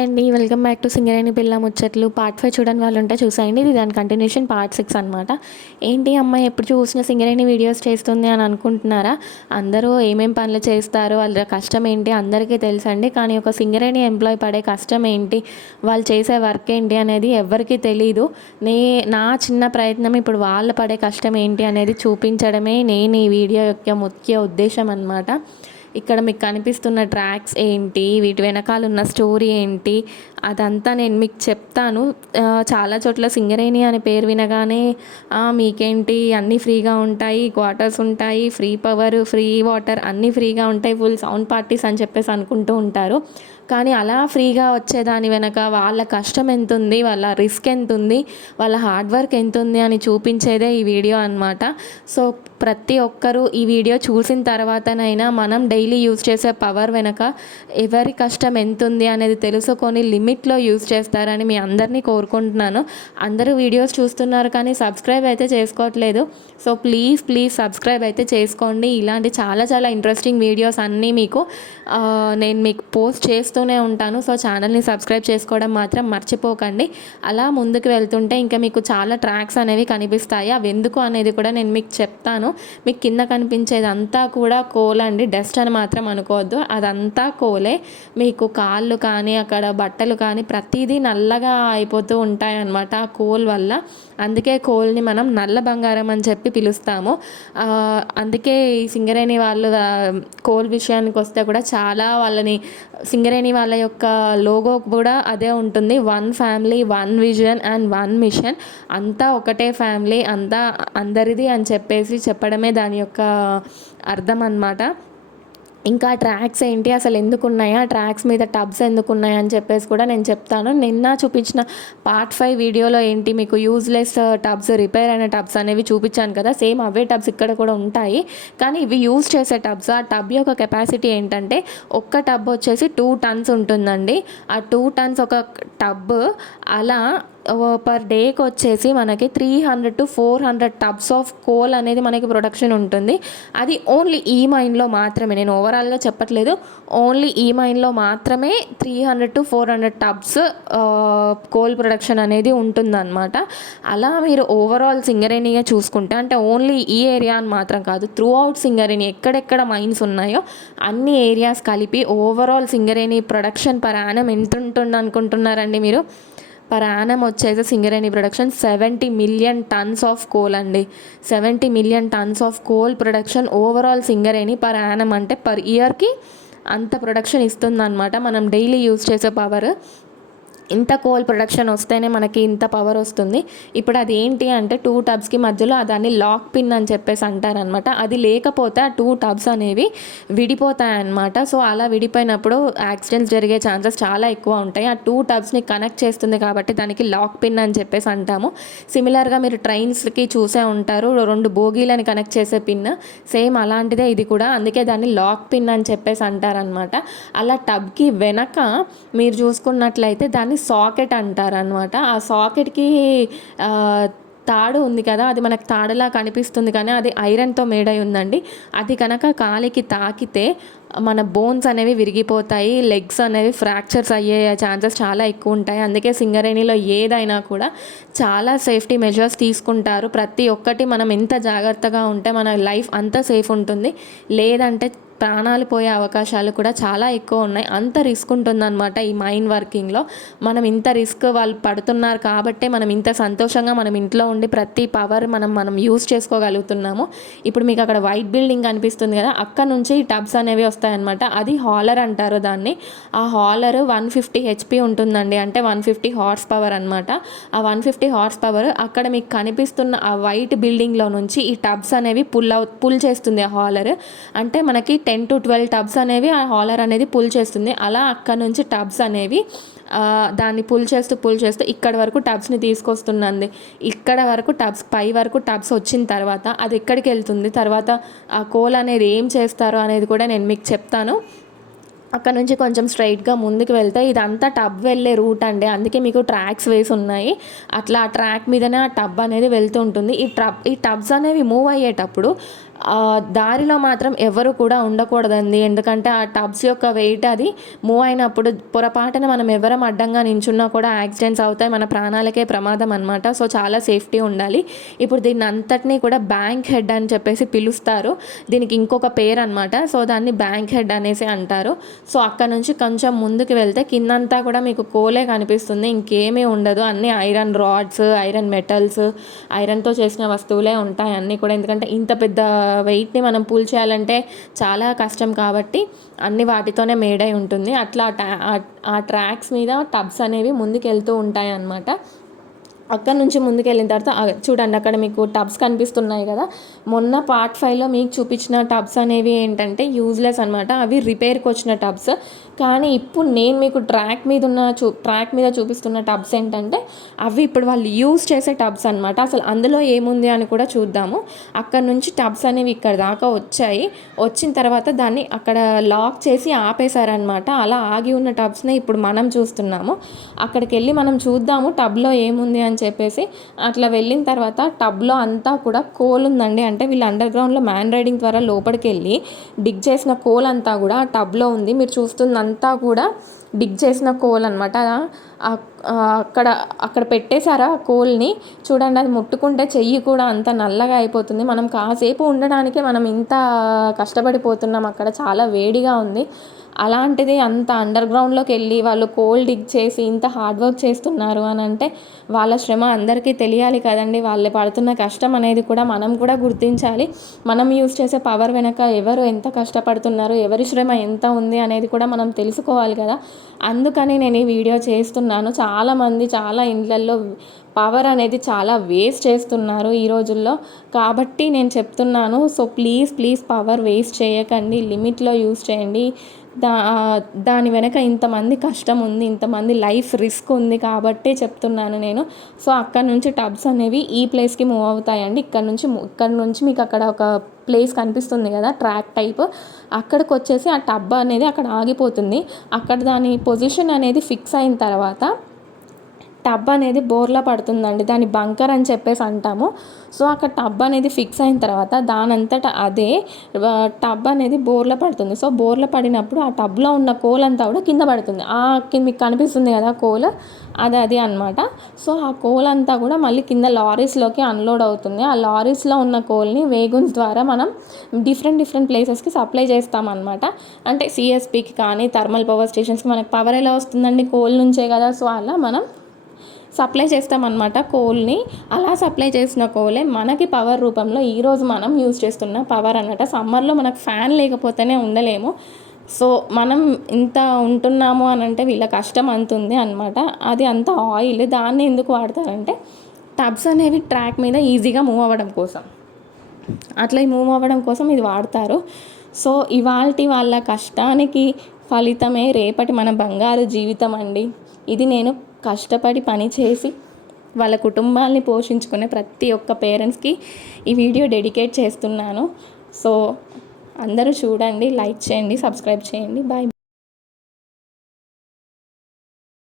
అండి welcome back to Singareni పిల్ల ముచ్చట్లు పార్ట్ 5 చూడని వాళ్ళు ఉంటే చూసేయండి. ఇది దాని కంటిన్యూషన్ పార్ట్ 6 అనమాట. ఏంటి అమ్మాయి ఎప్పుడు చూసినా సింగరేణి వీడియోస్ చేస్తుంది అని అనుకుంటున్నారా? అందరూ ఏమేం పనులు చేస్తారు, వాళ్ళ కష్టం ఏంటి అందరికీ తెలుసండి. కానీ ఒక సింగరేణి ఎంప్లాయ్ పడే కష్టం ఏంటి, వాళ్ళు చేసే వర్క్ ఏంటి అనేది ఎవరికీ తెలీదు. నా చిన్న ప్రయత్నం ఇప్పుడు వాళ్ళు పడే కష్టం ఏంటి అనేది చూపించడమే నేను ఈ వీడియో యొక్క ముఖ్య ఉద్దేశం అనమాట. ఇక్కడ మీకు కనిపిస్తున్న ట్రాక్స్ ఏంటి, వీటి వెనకాల ఉన్న స్టోరీ ఏంటి, అదంతా నేను మీకు చెప్తాను. చాలా చోట్ల సింగరేణి అనే పేరు వినగానే మీకేంటి అన్నీ ఫ్రీగా ఉంటాయి, క్వార్టర్స్ ఉంటాయి, ఫ్రీ పవర్, ఫ్రీ వాటర్ అన్నీ ఫ్రీగా ఉంటాయి, ఫుల్ సౌండ్ పార్టీస్ అని చెప్పేసి అనుకుంటూ ఉంటారు. కానీ అలా ఫ్రీగా వచ్చేదాని వెనక వాళ్ళ కష్టం ఎంత ఉంది, వాళ్ళ రిస్క్ ఎంత ఉంది, వాళ్ళ హార్డ్ వర్క్ ఎంత ఉంది అని చూపించేదే ఈ వీడియో అనమాట. సో ప్రతి ఒక్కరూ ఈ వీడియో చూసిన తర్వాతనైనా మనం డైలీ యూజ్ చేసే పవర్ వెనక ఎవరి కష్టం ఎంత ఉంది అనేది తెలుసుకొని లిమిట్లో యూజ్ చేస్తారని మీ అందరినీ కోరుకుంటున్నాను. అందరూ వీడియోస్ చూస్తున్నారు కానీ సబ్స్క్రైబ్ అయితే చేసుకోవట్లేదు. సో ప్లీజ్ సబ్స్క్రైబ్ అయితే చేసుకోండి. ఇలాంటి చాలా చాలా ఇంట్రెస్టింగ్ వీడియోస్ అన్నీ నేను మీకు పోస్ట్ చేస్తూనే ఉంటాను. సో ఛానల్ని సబ్స్క్రైబ్ చేసుకోవడం మాత్రం మర్చిపోకండి. అలా ముందుకు వెళ్తుంటే ఇంకా మీకు చాలా ట్రాక్స్ అనేవి కనిపిస్తాయి. అవి ఎందుకు అనేది కూడా నేను మీకు చెప్తాను. మీకు కింద కనిపించేది అంతా కూడా కోల్ అండి, డస్ట్ అని మాత్రం అనుకోవద్దు. అదంతా కోలే. మీకు కాళ్ళు కానీ అక్కడ బట్టలు కానీ ప్రతిదీ నల్లగా అయిపోతూ ఉంటాయి అన్నమాట ఆ కోల్ వల్ల. అందుకే కోల్ని మనం నల్ల బంగారం అని చెప్పి పిలుస్తాము. అందుకే ఈ సింగరేణి వాళ్ళు కోల్ విషయానికి వస్తే కూడా చాలా వాళ్ళని సింగరేణి వాళ్ళ యొక్క లోగో కూడా అదే ఉంటుంది, 1 ఫ్యామిలీ 1 విజన్ అండ్ 1 మిషన్. అంతా ఒకటే ఫ్యామిలీ, అంతా అందరిది అని చెప్పేసి చెప్పడమే దాని యొక్క అర్థం అన్నమాట. ఇంకా ట్రాక్స్ ఏంటి, అసలు ఎందుకు ఉన్నాయి, ఆ ట్రాక్స్ మీద టబ్స్ ఎందుకు ఉన్నాయి అని చెప్పేసి కూడా నేను చెప్తాను. నిన్న చూపించిన పార్ట్ 5 వీడియోలో ఏంటి మీకు యూజ్లెస్ టబ్స్, రిపేర్ అయిన టబ్స్ అనేవి చూపించాను కదా, సేమ్ అవే టబ్స్ ఇక్కడ కూడా ఉంటాయి. కానీ ఇవి యూజ్ చేసే టబ్స్. ఆ టబ్ యొక్క కెపాసిటీ ఏంటంటే ఒక్క టబ్ వచ్చేసి 2 టన్స్ ఉంటుందండి. ఆ 2 టన్స్ ఒక టబ్. అలా పర్ డేకి వచ్చేసి మనకి 300 to 400 టబ్స్ ఆఫ్ కోల్ అనేది మనకి ప్రొడక్షన్ ఉంటుంది. అది ఓన్లీ ఈ మైన్లో మాత్రమే, నేను ఓవరాల్గా చెప్పట్లేదు, ఓన్లీ ఈ మైన్లో మాత్రమే 300 to 400 టబ్స్ కోల్ ప్రొడక్షన్ అనేది ఉంటుందన్నమాట. అలా మీరు ఓవరాల్ సింగరేణిగా చూసుకుంటే, అంటే ఓన్లీ ఈ ఏరియా అని మాత్రం కాదు, త్రూ అవుట్ సింగరేణి ఎక్కడెక్కడ మైన్స్ ఉన్నాయో అన్ని ఏరియాస్ కలిపి overall Singareni production per annum ఎంత ఉంటుంది అనుకుంటున్నారండి మీరు? పర్ యానం వచ్చేసి Singareni production 70 million tons of coal అండి. 70 million tons of coal production overall Singareni per annum, అంటే పర్ ఇయర్కి అంత ప్రొడక్షన్ ఇస్తుందన్నమాట. మనం డైలీ యూజ్ చేసే పవర్ ఇంత కోల్ ప్రొడక్షన్ వస్తేనే మనకి ఇంత పవర్ వస్తుంది. ఇప్పుడు అది ఏంటి అంటే 2 టబ్స్కి మధ్యలో దాన్ని లాక్ పిన్ అని చెప్పేసి అంటారనమాట. అది లేకపోతే ఆ 2 టబ్స్ అనేవి విడిపోతాయన్నమాట. సో అలా విడిపోయినప్పుడు యాక్సిడెంట్స్ జరిగే ఛాన్సెస్ చాలా ఎక్కువ ఉంటాయి. ఆ 2 టబ్స్ని కనెక్ట్ చేస్తుంది కాబట్టి దానికి లాక్ పిన్ అని చెప్పేసి అంటాము. సిమిలర్గా మీరు ట్రైన్స్కి చూసే ఉంటారు, 2 బోగీలని కనెక్ట్ చేసే పిన్, సేమ్ అలాంటిదే ఇది కూడా. అందుకే దాన్ని లాక్ పిన్ అని చెప్పేసి అంటారనమాట. అలా టబ్కి వెనక మీరు చూసుకున్నట్లయితే దాన్ని సాకెట్ అంటారనమాట. ఆ సాకెట్కి తాడు ఉంది కదా, అది మనకు తాడులా కనిపిస్తుంది కానీ అది ఐరన్తో మేడ్ అయి ఉందండి. అది కనుక కాలికి తాకితే మన బోన్స్ అనేవి విరిగిపోతాయి, లెగ్స్ అనేవి ఫ్రాక్చర్స్ అయ్యే ఛాన్సెస్ చాలా ఎక్కువ ఉంటాయి. అందుకే సింగరేణిలో ఏదైనా కూడా చాలా సేఫ్టీ మెజర్స్ తీసుకుంటారు. ప్రతి ఒక్కటి మనం ఎంత జాగ్రత్తగా ఉంటే మన లైఫ్ అంత సేఫ్ ఉంటుంది. లేదంటే ప్రాణాలు పోయే అవకాశాలు కూడా చాలా ఎక్కువ ఉన్నాయి. అంత రిస్క్ ఉంటుందన్నమాట ఈ మైన్ వర్కింగ్లో. మనం ఇంత రిస్క్ వాళ్ళు పడుతున్నారు కాబట్టే మనం ఇంత సంతోషంగా మనం ఇంట్లో ఉండి ప్రతి పవర్ మనం యూజ్ చేసుకోగలుగుతున్నాము. ఇప్పుడు మీకు అక్కడ వైట్ బిల్డింగ్ కనిపిస్తుంది కదా, అక్కడ నుంచి ఈ టబ్స్ అనేవి వస్తాయన్నమాట. అది హాలర్ అంటారు దాన్ని. ఆ హాలర్ 150 HP ఉంటుందండి, అంటే 150 హార్స్ పవర్ అనమాట. ఆ 150 హార్స్ పవర్ అక్కడ మీకు కనిపిస్తున్న ఆ వైట్ బిల్డింగ్లో నుంచి ఈ టబ్స్ అనేవి పుల్ చేస్తుంది ఆ హాలర్. అంటే మనకి 10 to 12 టబ్స్ అనేవి ఆ హాలర్ అనేది పుల్ చేస్తుంది. అలా అక్కడ నుంచి టబ్స్ అనేవి దాన్ని పుల్ చేస్తూ ఇక్కడ వరకు టబ్స్ని తీసుకొస్తుందండి. ఇక్కడ వరకు టబ్స్, పై వరకు టబ్స్ వచ్చిన తర్వాత అది ఎక్కడికి వెళ్తుంది, తర్వాత ఆ కోల్ అనేది ఏం చేస్తారు అనేది కూడా నేను మీకు చెప్తాను. అక్కడ నుంచి కొంచెం స్ట్రైట్గా ముందుకు వెళ్తే ఇదంతా టబ్ వెళ్ళే రూట్ అండి. అందుకే మీకు ట్రాక్స్ వేసి ఉన్నాయి. అట్లా ఆ ట్రాక్ మీదనే ఆ టబ్ అనేది వెళ్తూ ఉంటుంది. ఈ టబ్స్ అనేవి మూవ్ అయ్యేటప్పుడు దారిలో మాత్రం ఎవరు కూడా ఉండకూడదండి. ఎందుకంటే ఆ టబ్స్ యొక్క వెయిట్ అది మూవ్ అయినప్పుడు పొరపాటున మనం ఎవరం అడ్డంగా నించున్నా కూడా యాక్సిడెంట్స్ అవుతాయి, మన ప్రాణాలకే ప్రమాదం అనమాట. సో చాలా సేఫ్టీ ఉండాలి. ఇప్పుడు దీన్ని అంతటినీ కూడా బ్యాంక్ హెడ్ అని చెప్పేసి పిలుస్తారు. దీనికి ఇంకొక పేరు అనమాట. సో దాన్ని బ్యాంక్ హెడ్ అనేసి అంటారు. సో అక్కడ నుంచి కొంచెం ముందుకు వెళ్తే కిందంతా కూడా మీకు కోలే కనిపిస్తుంది, ఇంకేమీ ఉండదు. అన్నీ ఐరన్ రాడ్స్, ఐరన్ మెటల్స్, ఐరన్తో చేసిన వస్తువులే ఉంటాయి అన్నీ కూడా. ఎందుకంటే ఇంత పెద్ద వెయిట్ని మనం పూల్ చేయాలంటే చాలా కష్టం కాబట్టి అన్ని వాటితోనే మేడ్ అయి ఉంటుంది. అట్లా ఆ ట్రాక్స్ మీద టబ్స్ అనేవి ముందుకు వెళ్తూ ఉంటాయి అన్నమాట. అక్కడ నుంచి ముందుకు వెళ్ళిన తర్వాత చూడండి, అక్కడ మీకు టబ్స్ కనిపిస్తున్నాయి కదా. మొన్న పార్ట్ 5లో మీకు చూపించిన టబ్స్ అనేవి ఏంటంటే యూజ్లెస్ అనమాట. అవి రిపేర్కి వచ్చిన టబ్స్. కానీ ఇప్పుడు నేను మీకు ట్రాక్ మీద చూపిస్తున్న టబ్స్ ఏంటంటే అవి ఇప్పుడు వాళ్ళు యూజ్ చేసే టబ్స్ అనమాట. అసలు అందులో ఏముంది అని కూడా చూద్దాము. అక్కడ నుంచి టబ్స్ అనేవి ఇక్కడ దాకా వచ్చాయి. వచ్చిన తర్వాత దాన్ని అక్కడ లాక్ చేసి ఆపేశారనమాట. అలా ఆగి ఉన్న టబ్స్ని ఇప్పుడు మనం చూస్తున్నాము. అక్కడికి వెళ్ళి మనం చూద్దాము టబ్లో ఏముంది అని చెప్పేసి. అట్లా వెళ్ళిన తర్వాత టబ్లో అంతా కూడా కోల్ ఉందండి. అంటే వీళ్ళు అండర్ గ్రౌండ్లో మ్యాన్ రైడింగ్ ద్వారా లోపలికి వెళ్ళి డిగ్ చేసిన కోల్ అంతా కూడా ఆ టబ్లో ఉంది. మీరు చూస్తుందంతా కూడా డిగ్ చేసిన కోల్ అనమాట. అక్కడ పెట్టేశారా కోల్ని. చూడండి, అది ముట్టుకుంటే చెయ్యి కూడా అంత నల్లగా అయిపోతుంది. మనం కాసేపు ఉండడానికే మనం ఇంత కష్టపడిపోతున్నాం. అక్కడ చాలా వేడిగా ఉంది. అలాంటిది అంత అండర్ గ్రౌండ్లోకి వెళ్ళి వాళ్ళు కోల్ డిగ్ చేసి ఇంత హార్డ్ వర్క్ చేస్తున్నారు అని అంటే వాళ్ళ శ్రమ అందరికీ తెలియాలి కదండి. వాళ్ళు పడుతున్న కష్టం అనేది కూడా మనం కూడా గుర్తించాలి. మనం యూజ్ చేసే పవర్ వెనక ఎవరు ఎంత కష్టపడుతున్నారు, ఎవరి శ్రమ ఎంత ఉంది అనేది కూడా మనం తెలుసుకోవాలి కదా. అందుకని నేను ఈ వీడియో చేస్తున్నాను. చాలామంది చాలా ఇండ్లల్లో పవర్ అనేది చాలా వేస్ట్ చేస్తున్నారు ఈ రోజుల్లో. కాబట్టి నేను చెప్తున్నాను. సో ప్లీజ్ పవర్ వేస్ట్ చేయకండి, లిమిట్లో యూజ్ చేయండి. దాని వెనక ఇంతమంది కష్టం ఉంది, ఇంతమంది లైఫ్ రిస్క్ ఉంది కాబట్టి చెప్తున్నాను నేను. సో అక్కడ నుంచి టబ్స్ అనేవి ఈ ప్లేస్కి మూవ్ అవుతాయండి. ఇక్కడ నుంచి మీకు అక్కడ ఒక ప్లేస్ కనిపిస్తుంది కదా, ట్రాక్ టైప్. అక్కడికి వచ్చేసి ఆ టబ్ అనేది అక్కడ ఆగిపోతుంది. అక్కడ దాని పొజిషన్ అనేది ఫిక్స్ అయిన తర్వాత టబ్ అనేది బోర్లా పడుతుందండి. దాని బంకర్ అని చెప్పేసి అంటాము. సో అక్కడ టబ్ అనేది ఫిక్స్ అయిన తర్వాత దానంతట అదే టబ్ అనేది బోర్లా పడుతుంది. సో బోర్లా పడినప్పుడు ఆ టబ్లో ఉన్న కోల్ అంతా కూడా కింద పడుతుంది. మీకు కనిపిస్తుంది కదా కోల్, అది అనమాట. సో ఆ కోల్ అంతా కూడా మళ్ళీ కింద లారీస్లోకి అన్లోడ్ అవుతుంది. ఆ లారీస్లో ఉన్న కోల్ని వేగన్స్ ద్వారా మనం డిఫరెంట్ ప్లేసెస్కి సప్లై చేస్తామన్నమాట. అంటే సిఎస్పికి కానీ థర్మల్ పవర్ స్టేషన్స్కి మనకు పవర్ ఎలా వస్తుందండి, కోల్ నుంచే కదా. సో అలా మనం సప్లై చేస్తామన్నమాట కోల్ని. అలా సప్లై చేసిన కోలే మనకి పవర్ రూపంలో ఈరోజు మనం యూజ్ చేస్తున్న పవర్ అన్నమాట. సమ్మర్లో మనకు ఫ్యాన్ లేకపోతేనే ఉండలేము. సో మనం ఇంత ఉంటున్నాము అని అంటే వీళ్ళ కష్టం అంత ఉంది అనమాట. అది అంత ఆయిల్. దాన్ని ఎందుకు వాడతారంటే టబ్స్ అనేవి ట్రాక్ మీద ఈజీగా మూవ్ అవ్వడం కోసం, అట్లా మూవ్ అవ్వడం కోసం ఇది వాడతారు. సో ఇవాల్టి వాళ్ళ కష్టానికి ఫలితమే రేపటి మన బంగారు జీవితం అండి. ఇది నేను కష్టపడి పని చేసి వాళ్ళ కుటుంబాలని పోషించుకునే ప్రతి ఒక్క పేరెంట్స్కి ఈ వీడియో డెడికేట్ చేస్తున్నాను. సో అందరూ చూడండి, లైక్ చేయండి, సబ్స్క్రైబ్ చేయండి. బాయ్.